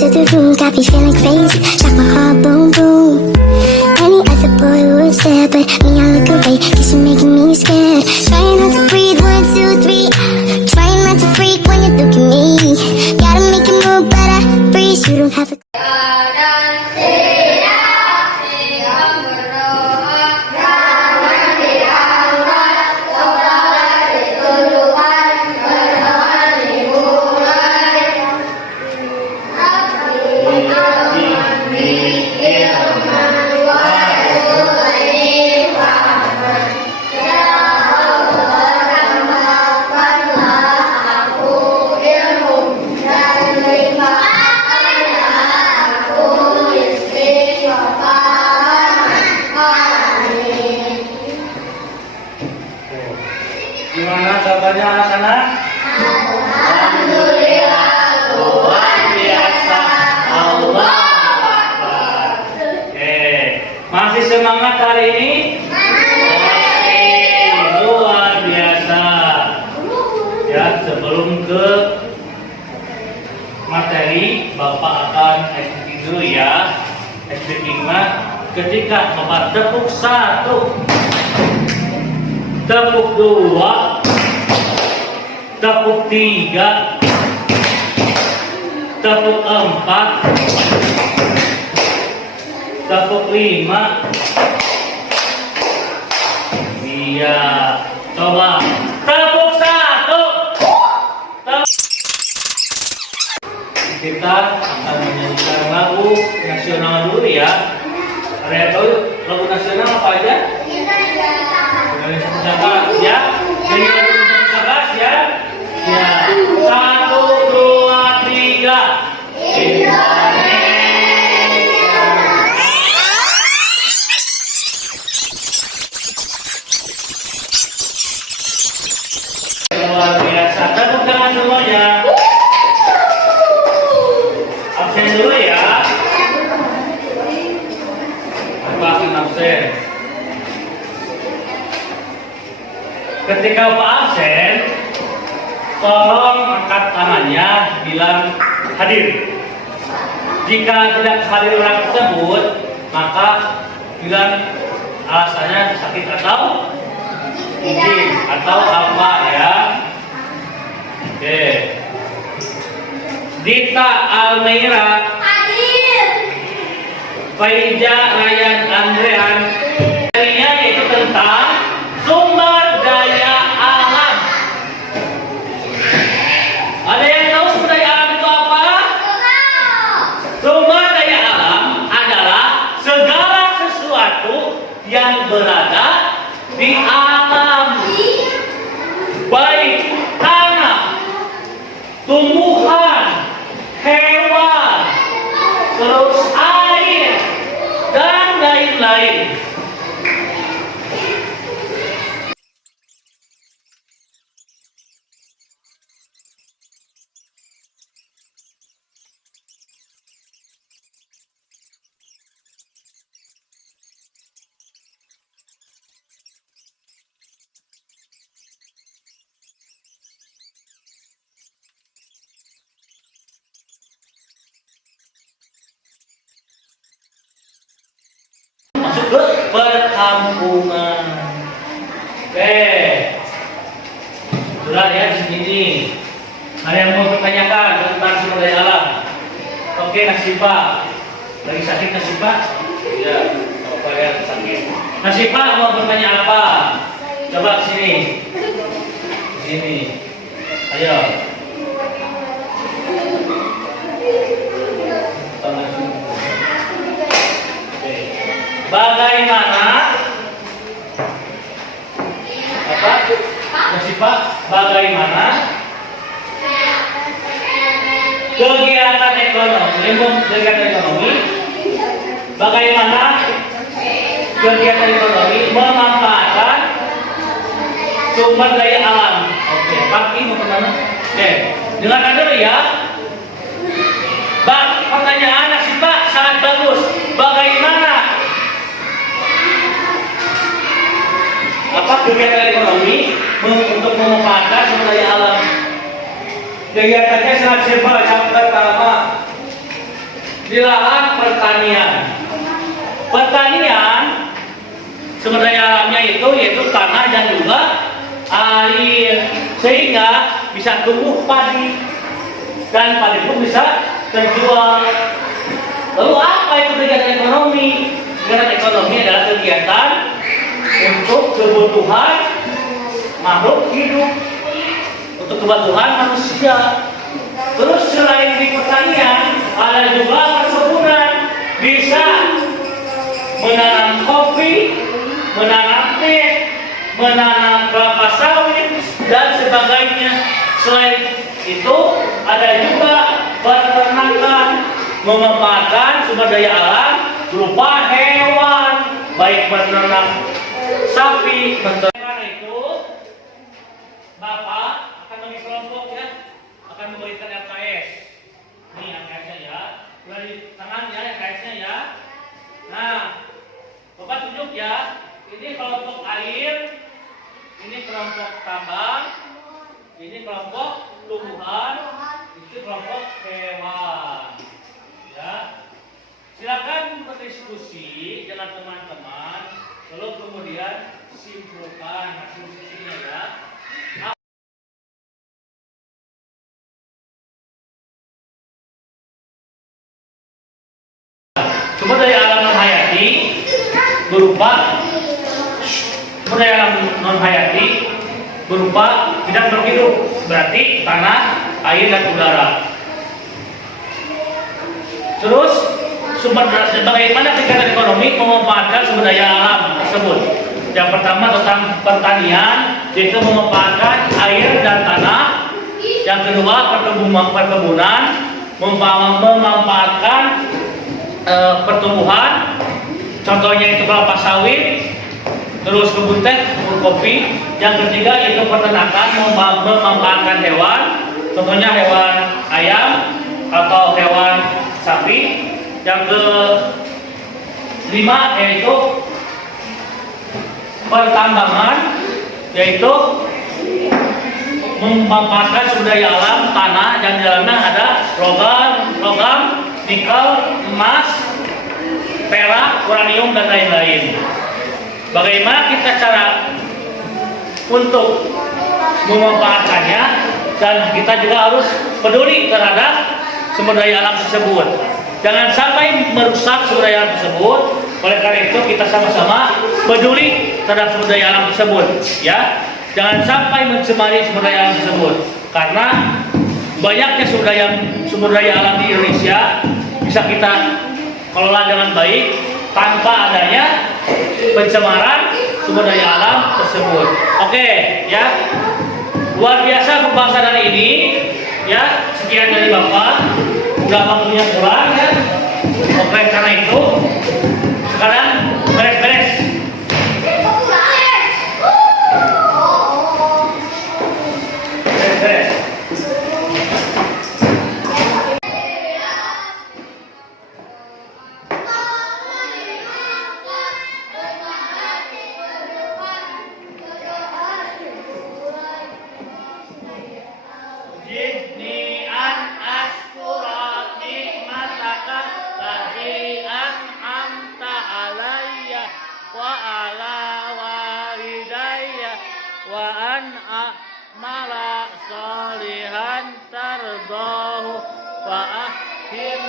to the room, got me feeling crazy. Shock my heart, boom, boom. Any other boy would stare, but me, I look away, cause you're making me scared. Trying not to breathe, 1, 2, 3. Trying not to freak when you look at me. Gotta make it move, but I freeze. You don't have a Gimana kabarnya anak-anak? Alhamdulillah, luar biasa. Allah Akbar. Oke, masih semangat hari ini? Masih luar biasa. Ya, sebelum ke materi, Bapak akan expliking dulu ya. Expliking ketika Bapak tepuk 1, tepuk 2, tepuk 3, tepuk 4, tepuk 5. Iya, coba tepuk 1. Kita akan menyanyikan lagu nasional dulu ya. Ada yang tahu lagu nasional apa aja? Indonesia Pusaka ya, jadi Indonesia Pusaka ya. Ya, 1, 2, 3. Luar biasa. Tepuk tangan semuanya. Absen dulu ya. Bapak akan absen. Ketika Bapak absen, tolong angkat tangannya, bilang hadir. Jika tidak hadir orang tersebut, maka bilang alasannya sakit atau izin atau apa ya. Oke. Dita Almeira hadir. Faija Ryan Andrean. Materinya yaitu tentang sumber daya alam. Ada yang tahu sumber daya alam itu apa? Sumber daya alam adalah segala sesuatu yang berada di alam, baik tanah, tumbuhan, hewan, terus air, dan lain-lain. Masuk ke perkampungan. Oke, sudah ya di sini. Ada yang mau bertanyakan tentang sumber daya alam? Oke, Nasiba, lagi sakit Nasiba? Ya, kalau kalian sakit. Nasiba mau bertanya apa? Coba ke sini. Sini. Ayo. Bagaimana? Apa? Masih Pak? Bagaimana kegiatan ekonomi? Bagaimana kegiatan ekonomi memanfaatkan sumber daya alam? Oke, Pak mau kemana? Oke, dengarkan dulu ya. Pak, pertanyaan si Pak sangat bagus. Bagaimana kegiatan ekonomi untuk memanfaatkan sumber daya alam? Kegiatannya sangat simpel. Yang pertama, di lahan pertanian. Pertanian sumber daya alamnya itu yaitu tanah dan juga air, sehingga bisa tumbuh padi dan padi pun bisa terjual. Lalu apa itu kegiatan ekonomi? Kegiatan ekonomi adalah kegiatan untuk kebutuhan makhluk hidup, untuk kebutuhan manusia. Terus selain di pertanian, ada juga perkebunan. Bisa menanam kopi, menanam teh, menanam kelapa sawit, dan sebagainya. Selain itu, ada juga peternakan, memanfaatkan sumber daya alam berupa hewan, baik peternak sapi, peternak itu. Bapak akan memberi kelompok ya, akan memberikan LKS. Ini LKS-nya ya, dari tangannya LKS-nya ya. Nah, Bapak tunjuk ya, ini kelompok air, ini kelompok tambang, ini kelompok tumbuhan, itu kelompok hewan. Ya, silakan berdiskusi dengan teman-teman, lalu kemudian simpulkan hasil diskusinya ya. Sumber daya alam non hayati berupa sumber daya alam non hayati berupa tidak berhidup, berarti tanah, air, dan udara. Terus bagaimana kegiatan ekonomi memanfaatkan sumber daya alam tersebut? Yang pertama tentang pertanian, yaitu memanfaatkan air dan tanah. Yang kedua perkebunan, memanfaatkan pertumbuhan, contohnya itu kelapa sawit, terus kebun teh, kebun kopi. Yang ketiga itu peternakan, memanfaatkan hewan, contohnya hewan ayam atau hewan sapi. Yang kelima yaitu pertambangan, yaitu memanfaatkan sumber daya alam tanah, dan di dalamnya ada logam, nikel, emas, perak, uranium, dan lain-lain. Bagaimana kita cara untuk memanfaatkannya, dan kita juga harus peduli terhadap sumber daya alam tersebut. Jangan sampai merusak sumber daya alam tersebut. Oleh karena itu kita sama-sama peduli terhadap sumber daya alam tersebut, ya. Jangan sampai mencemari sumber daya alam tersebut, karena banyaknya sumber daya alam di Indonesia bisa kita kelola dengan baik tanpa adanya pencemaran sumber daya alam tersebut. Oke, ya. Luar biasa pembahasan hari ini, ya. Sekian dari Bapak. Udah waktunya pulang ya. Oke, karena itu sekarang beres-beres. Beres-beres. Wa an a'mala salihan tardahu wa akhir